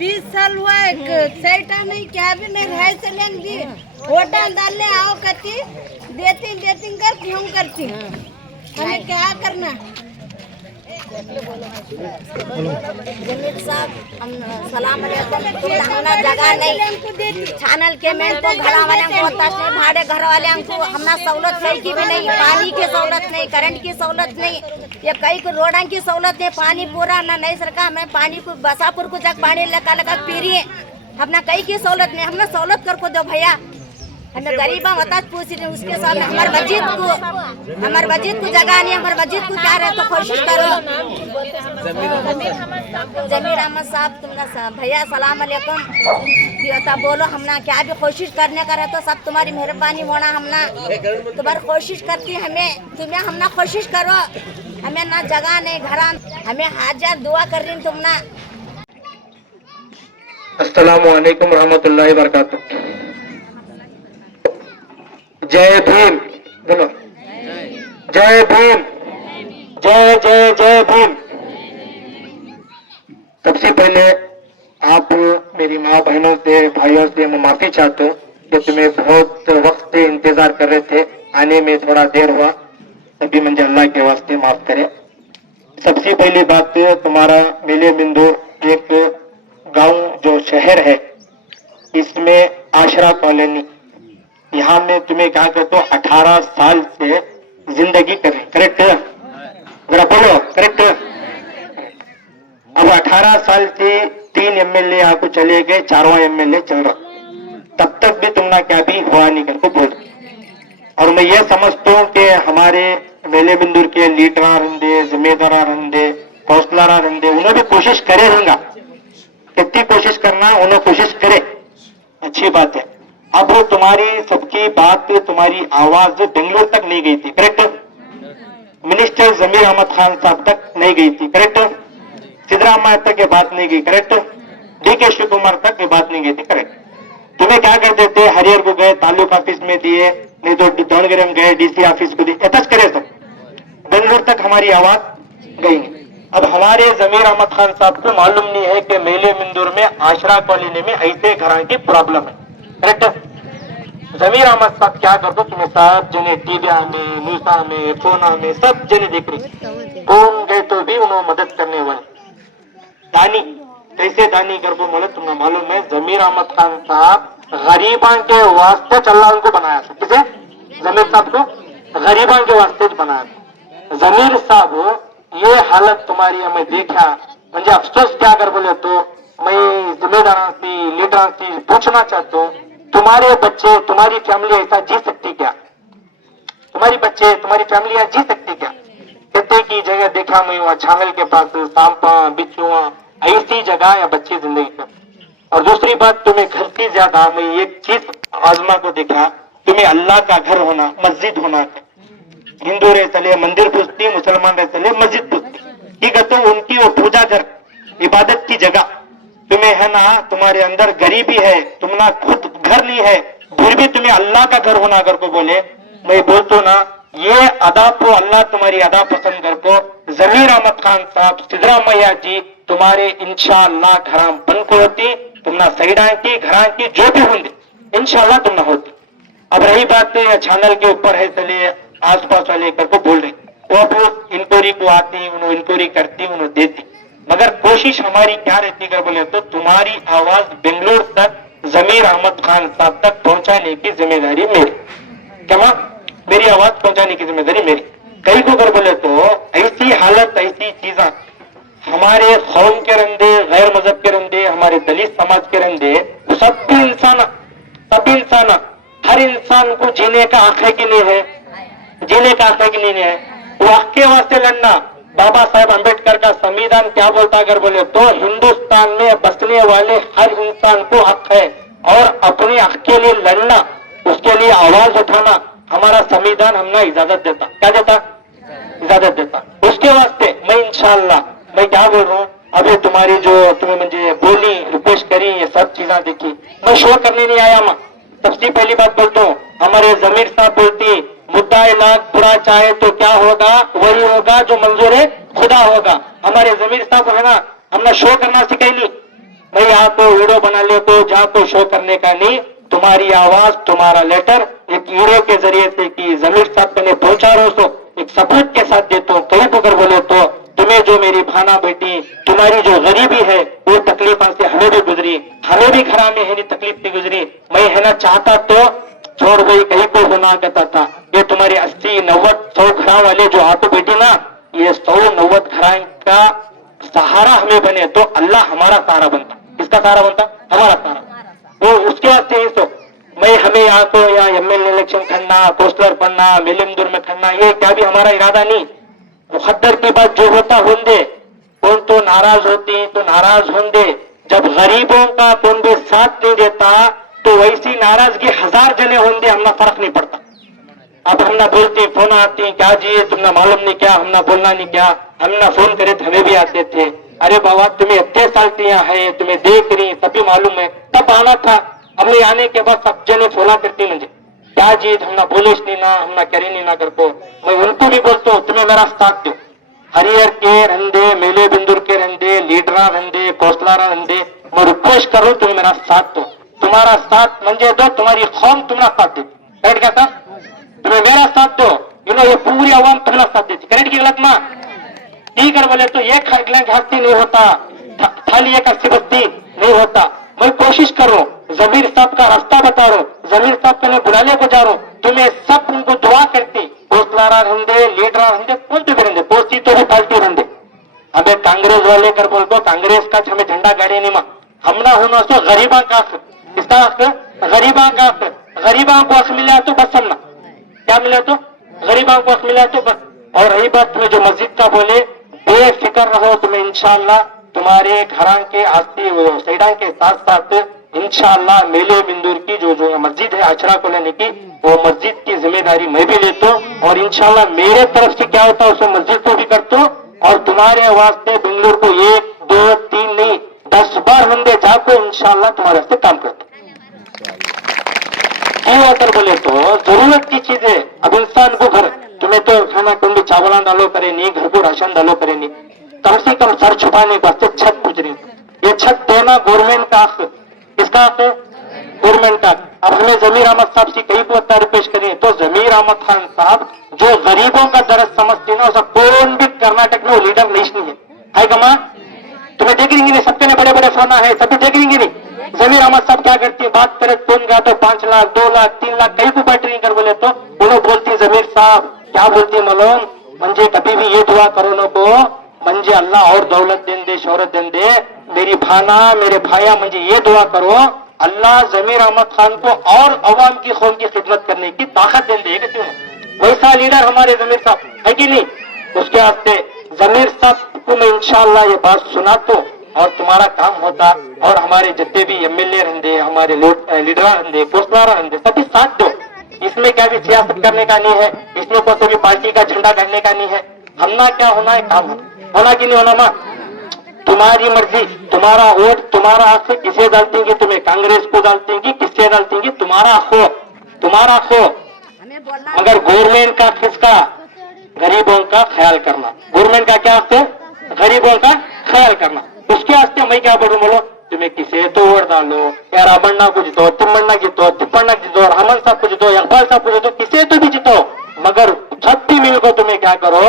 20 साल हुआ है सैटा नहीं क्या भी नहीं रहा से लेन दी वोटा डालने आओ करती देती कर क्यों करती हमें क्या करना। जमीर साहब हम सलाम अलैकुम हमना जगह नहीं छानल के मेन को घर वाले को होता नहीं भाड़े घर वाले को हमना सहूलत कहीं की भी नहीं पानी की सहूलत नहीं करंट की सहूलत नहीं ये कई को रोडा की सहूलत नहीं पानी पूरा ना नहीं सरकार हमें पानी को बसापुर को जग पानी लगा लगा पी रही है अपना कई की सहूलत नहीं हमने सहूलत कर को दो भैया हमें गरीबा मत पूछ रहे उसके सामने हमारे मस्जिद को जगह नहीं हमारे मस्जिद को क्या रहे तो कोशिश करो। जमीर अहमद साहब तुमने भैया सलाम अलैकुम बोलो हमना क्या भी कोशिश करने का रहे तो सब तुम्हारी मेहरबानी होना हमना तुम्हारी कोशिश करती हमें तुम्हें हमना कोशिश करो हमें ना जगह नहीं घर हमें हाजर दुआ कर रही तुमना। अस्सलामु अलैकुम रहमतुल्लाहि व बरकातुहू। जय भीम बोलो जय भीम जय जय जय भीम। सबसे पहले आप मेरी माँ बहनों से भाइयों से मैं माफी चाहता हूँ कि तुम्हें बहुत वक्त से इंतजार कर रहे थे आने में थोड़ा देर हुआ तभी मुझे अल्लाह के वास्ते माफ करे। सबसे पहली बात तुम्हारा मेले बिंदु एक गांव जो शहर है इसमें आशरा कॉलोनी यहाँ में तुम्हें क्या कहते हो 18 साल से जिंदगी कर रहे करेक्ट जरा बोलो करेक्ट। अब 18 साल से 3 एमएलए आपको चले गए 4वां एमएलए चल रहा तब तक भी तुमने क्या भी हुआ नहीं कर को बोल। और मैं ये समझता हूँ कि हमारे मेले बिंदुर के लीडर रंदे जिम्मेदार रंदे हौसला रंदे उन्हें भी कोशिश करे रहेंगा कितनी कोशिश करना उन्हें कोशिश करे अच्छी बात है। अब तुम्हारी सबकी बात तुम्हारी आवाज बेंगलोर तक नहीं गई थी करेक्ट मिनिस्टर जमीर अहमद खान साहब तक नहीं गई थी करेक्ट सिद्धरामैया तक ये बात नहीं गई करेक्ट डीके शिव कुमार तक ये बात नहीं गई थी करेक्ट। तुम्हें क्या करते थे हरियर को गए तालुक ऑफिस में दिए नहीं तो दावणगेरे में गए डीसी ऑफिस को दिए ऐसा करे सब बेंगलोर तक हमारी आवाज गई नहीं। अब हमारे जमीर अहमद खान साहब को मालूम नहीं है कि मेले बिंदुर में आशरा कॉलोनी में ऐसे घर की प्रॉब्लम है करेक्ट। जमीर अहमद साहब क्या करते तुम्हें साहब जने टीवी में न्यूज़ा में फोना में सब जने देख रही कौन गए तो भी उन्होंने मदद करने वाले दानी कैसे दानी कर वो मतलब तुम्हें मालूम है जमीर अहमद खान साहब गरीबां के वास्ते चल्ला उनको बनाया था किसे जमीर साहब को गरीबां के वास्ते बनाया था। जमीर साहब ये हालत तुम्हारी हमें देखा मुझे अफसोस क्या कर बोले तो मैं जिम्मेदारों से लीडरों से पूछना चाहता हूँ तुम्हारे बच्चे तुम्हारी फैमिली ऐसा जी सकती क्या तुम्हारी बच्चे तुम्हारी फैमिली जी सकती क्या कहते की जगह देखा मैं वहां छांगल के पास सांपा बिच्छुआ ऐसी जगह या बच्चे जिंदगी कर। और दूसरी बात तुम्हें घर से ज्यादा मैं एक चीज आजमा को देखा तुम्हें अल्लाह का घर होना मस्जिद होना हिंदू रहे चले मंदिर पूछती मुसलमान रहे चले मस्जिद पूछती ठीक है तो उनकी वो पूजा घर इबादत की जगह तुम्हें है ना तुम्हारे अंदर गरीबी है तुमना खुद घर नहीं है फिर भी तुम्हें अल्लाह का घर होना अगर को बोले मैं बोलता हूँ ना ये अदा को अल्लाह तुम्हारी अदा पसंद कर को जमीर अहमद खान साहब सिद्धरामैया जी तुम्हारे इंशाअल्लाह घरां बन को होती तुमना सहीडा की घरां की जो भी होंगे इंशाअल्लाह तुमना होती। अब रही बात चैनल के ऊपर है चलिए आसपास वाले कर को बोल रहे वो इंक्वायरी को आती उन्होंने इंक्वायरी करती उन्होंने देती मगर कोशिश हमारी क्या रहती कर बोले तो तुम्हारी आवाज बेंगलोर तक जमीर अहमद खान साहब तक पहुंचाने की जिम्मेदारी मेरी क्या मेरी आवाज पहुंचाने की जिम्मेदारी मेरी। कई को कर बोले तो ऐसी हालत ऐसी चीजा हमारे कौम के रंदे गैर मजहब के रंदे हमारे दलित समाज के रंदे सब इंसान हर इंसान को जीने का हक है कि नहीं है जीने का हक है कि नहीं है वो हक के वास्ते लड़ना। बाबा साहेब अम्बेडकर का संविधान क्या बोलता अगर बोले तो हिंदुस्तान में बसने वाले हर इंसान को हक है और अपने हक के लिए लड़ना उसके लिए आवाज उठाना हमारा संविधान हमने इजाजत देता क्या देता इजाजत देता। उसके वास्ते मैं इंशाअल्लाह मैं क्या बोल रहा हूँ अभी तुम्हारी जो तुम्हें मुझे बोली रिक्वेस्ट करी ये सब चीजें देखी मैं शो करने नहीं आया मैं सबसे पहली बात बोलता हूँ हमारे जमीर साहब बोलती मुद्दा इलाज बुरा चाहे तो क्या होगा वही होगा जो मंजूर है खुदा होगा। हमारे जमीर साहब है ना हमने शो करना सिखाई नहीं मैं यहाँ को वीडियो बनाने को जहाँ को शो करने का नहीं, तुम्हारी आवाज तुम्हारा लेटर एक वीडियो के जरिए से कि जमीर साहब ने पहुंचा रहो सो एक सबूत के साथ देता हूँ। कहीं अगर बोले तो तुम्हें जो मेरी भाना बेटी तुम्हारी जो गरीबी है वो तकलीफा से हमें भी गुजरी, हमें भी घरा में है नहीं तकलीफ नहीं गुजरी। मैं है ना चाहता तो छोड़ गई कहीं को होना कहता था। ये तुम्हारे 80, 90, 100 घरा वाले जो आटो बेटी ना, ये 100, 90 घरा का सहारा हमें बने तो अल्लाह हमारा सहारा बनता। किसका सहारा बनता? हमारा सहारा। वो उसके वास्ते ही तो मैं हमें यहाँ को या एमएलए इलेक्शन खड़ना, कौंसलर बनना, मिलिमदुर में खड़ना, ये क्या भी हमारा इरादा नहीं। मुकद्दर की बात जो होता होंदे, कौन तो नाराज होती तो नाराज होंदे। जब गरीबों का कौन भी साथ नहीं देता तो वैसी नाराजगी 1000 जने होंगे, हमना फर्क नहीं पड़ता। अब हमना बोलते फोन आती क्या जी तुमने मालूम नहीं क्या, हमना बोलना नहीं क्या, हमना फोन करे तो हमें भी आते थे। अरे बाबा तुम्हें इतने साल यहाँ है, तुम्हें देख रही तभी मालूम है, तब आना था। हमने आने के बाद सब जने फोना करती मुझे क्या जी हमना बोलिस नहीं ना, हमना करे नहीं ना कर को। मैं उनको भी बोलता हूँ तुम्हें मेरा साथ दो। हरियर के रंदे, मेले बिंदुर के रंदे, लीडरा रंदे, कौसलारा रंदे, मैं रिक्वेस्ट करूँ तुम्हें मेरा साथ दो। तुम्हारा साथ मंजे दो, तुम्हारी कौम तुम्हारा साथ दे। करेक्ट क्या था? तुम्हें मेरा साथ दो, ये पूरी आवाम तुम्हारा साथ देती। करेक्ट की गलत ना? ठीक है बोले तो एक घासती नहीं होता, थाली एक अस्सी बस्ती नहीं होता। मैं कोशिश कर रहा हूँ, जमीर साहब का रास्ता बता रहा हूँ, जमीर साहब के लिए बुलाने को जा रहा हूँ। तुम्हें सब उनको दुआ करती, कौसलारा रंदे, लीडरा रंदे, कौन तो भी रंदे, पोस्ती तो भी पार्टी रंदे। हमें कांग्रेस वाले कर बोल दो, कांग्रेस का हमें झंडा गाड़ी नहीं मा, हमना होना सो गरीबा का हक, किसका हक? गरीबा का हक। गरीबा को हक मिला तो बस हमना क्या मिला तो गरीबों को हक मिला तो बस। और रही बात तुम्हें जो मस्जिद का बोले, बेफिक्र रहो, तुम्हें इंशाअल्लाह तुम्हारे घरां के आस्ती सैडा के साथ साथ इंशाअल्लाह मेले बिंदुर की जो मस्जिद है आचरा को लेने की, वो मस्जिद की जिम्मेदारी मैं भी लेता हूँ। और इंशाअल्लाह मेरे तरफ से क्या होता है उसे मस्जिद को भी करता हूँ। और तुम्हारे वास्ते बेंगलुरु को 1, 2, 3 नहीं 10 बार मंदे जाको इंशाअल्लाह तुम्हारे वास्ते काम करते अगर बोले तो जरूरत की चीजें। अब इंसान को घर तुम्हें तो खाना कौन भी चावल डालो करे नहीं, घर को राशन डालो करे नहीं, कम से कम सर छुपाने के वास्ते छत पूछ रही। ये छत देना गवर्नमेंट का हक, किसका हक है? गवर्नमेंट का। अब हमें जमीर अहमद साहब से कहीं को पेश करिए तो जमीर अहमद खान साहब जो गरीबों का दर्द समझती ना, उसका कौन भी कर्नाटक में वो लीडर नहीं है कमा। तुम्हें देख रही नहीं, सबके बड़े बड़े फोना है, सभी देख रही नहीं। जमीर अहमद साहब क्या करती है, बात करे फोन का तो 5 लाख 2 लाख 3 लाख कहीं को बैटरी कर बोले तो उन्होंने बोलती जमीर साहब क्या बोलती मालूम, मंजे कभी भी ये दुआ करो नो को मंजे अल्लाह और दौलत दें दे, शोहरत दें दे, मेरी भाना मेरे भाया मंजे ये दुआ करो अल्लाह जमीर अहमद खान को और अवाम की कौम की खिदमत करने की ताकत दें दे। क्यों वैसा लीडर हमारे जमीर साहब है कि नहीं? उसके वास्ते जमीर साहब को मैं इंशाअल्लाह ये बात सुनाता हूं और तुम्हारा काम होता। और हमारे जितने भी एमएलए रहंदे, हमारे लीडर रहंदे, कौंसलर रहंदे, सभी साथ दो। इसमें क्या भी सियासत करने का नहीं है, इसमें कोई भी पार्टी का झंडा गाड़ने का नहीं है। हमना क्या होना है, काम होना कि नहीं होना माँ तुम्हारी मर्जी, तुम्हारा वोट तुम्हारा हक से किसे डालतेंगे, तुम्हें कांग्रेस को डालतेंगे, किससे डालतेंगे, तुम्हारा हक हो, तुम्हारा हक हो। मगर गवर्नमेंट का किसका? गरीबों का ख्याल करना। गवर्नमेंट का क्या हक है? गरीबों का ख्याल करना। उसके वास्ते मैं क्या बोलूं बोलो, तुम्हें किसे तो वोट डालो या रामण्णा को जितो, तिम्मण्णा जितो, तिप्पण्णा जितो, रामन साहब को जितो, इकबाल साहब को जितो, किसे तो भी जितो, मगर छत्ती मिल को तुम्हें क्या करो,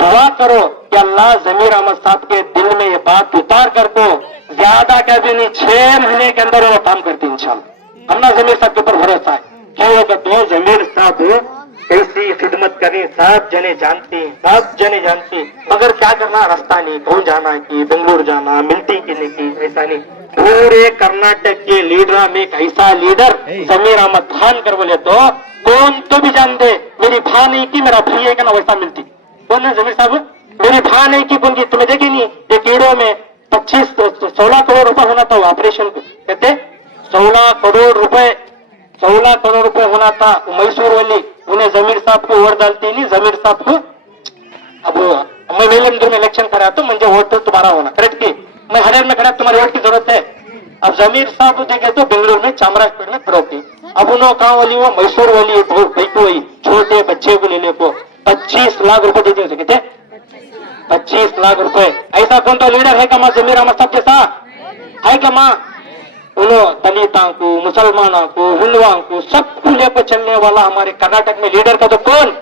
दुआ करो कि अल्लाह जमीर अहमद साहब के दिल में ये बात उतार कर को ज्यादा क्या भी नहीं 6 महीने के अंदर वो काम करती इंशाल्लाह। हमने जमीर साहब के ऊपर भरोसा है। क्या होगा तो जमीर साहब कैसी खिदमत करें सब जने जानती, सब जने जानती, मगर क्या करना रास्ता नहीं, कौन जाना कि बेंगलुरु जाना, मिलती कि नहीं की, ऐसा नहीं। पूरे कर्नाटक के लीडर में एक ऐसा लीडर जमीर अहमद खान कर बोले तो कौन तो भी जान दे, मेरी भा नहीं की मेरा भाई है ना, वैसा मिलती। कौन है जमीर साहब? मेरी भा नहीं की कौन की, तुम्हें देखी नहीं एक हीरो में 16 करोड़ रुपए होना था ऑपरेशन को, कहते 16 करोड़ रुपए होना था मैसूर वाली, उन्हें जमीर साहब को वोट डालती नहीं, जमीर साहब को। अब मैं वेलंदुर में इलेक्शन करा तो मुझे वोट तो तुम्हारा होना, करेक्ट की मैं हरियाणा में खड़ा, तुम्हारे वोट की जरूरत है। अब जमीर साहब देखे तो बेंगलुरु में चामराजपेट में खड़ो थी, अब उन्होंने कहा वाली वो मैसूर वाली वही छोटे बच्चे को लेने को 25 लाख रुपए दे दिए, कहते 25 लाख रुपए। ऐसा कौन तो लीडर है कमा जमीर अहमद साहब के साथ? है क्या माँ? उन्हों दलितों को, मुसलमानों को, हिंदुओं को सबको लेकर चलने वाला हमारे कर्नाटक में लीडर का तो कौन?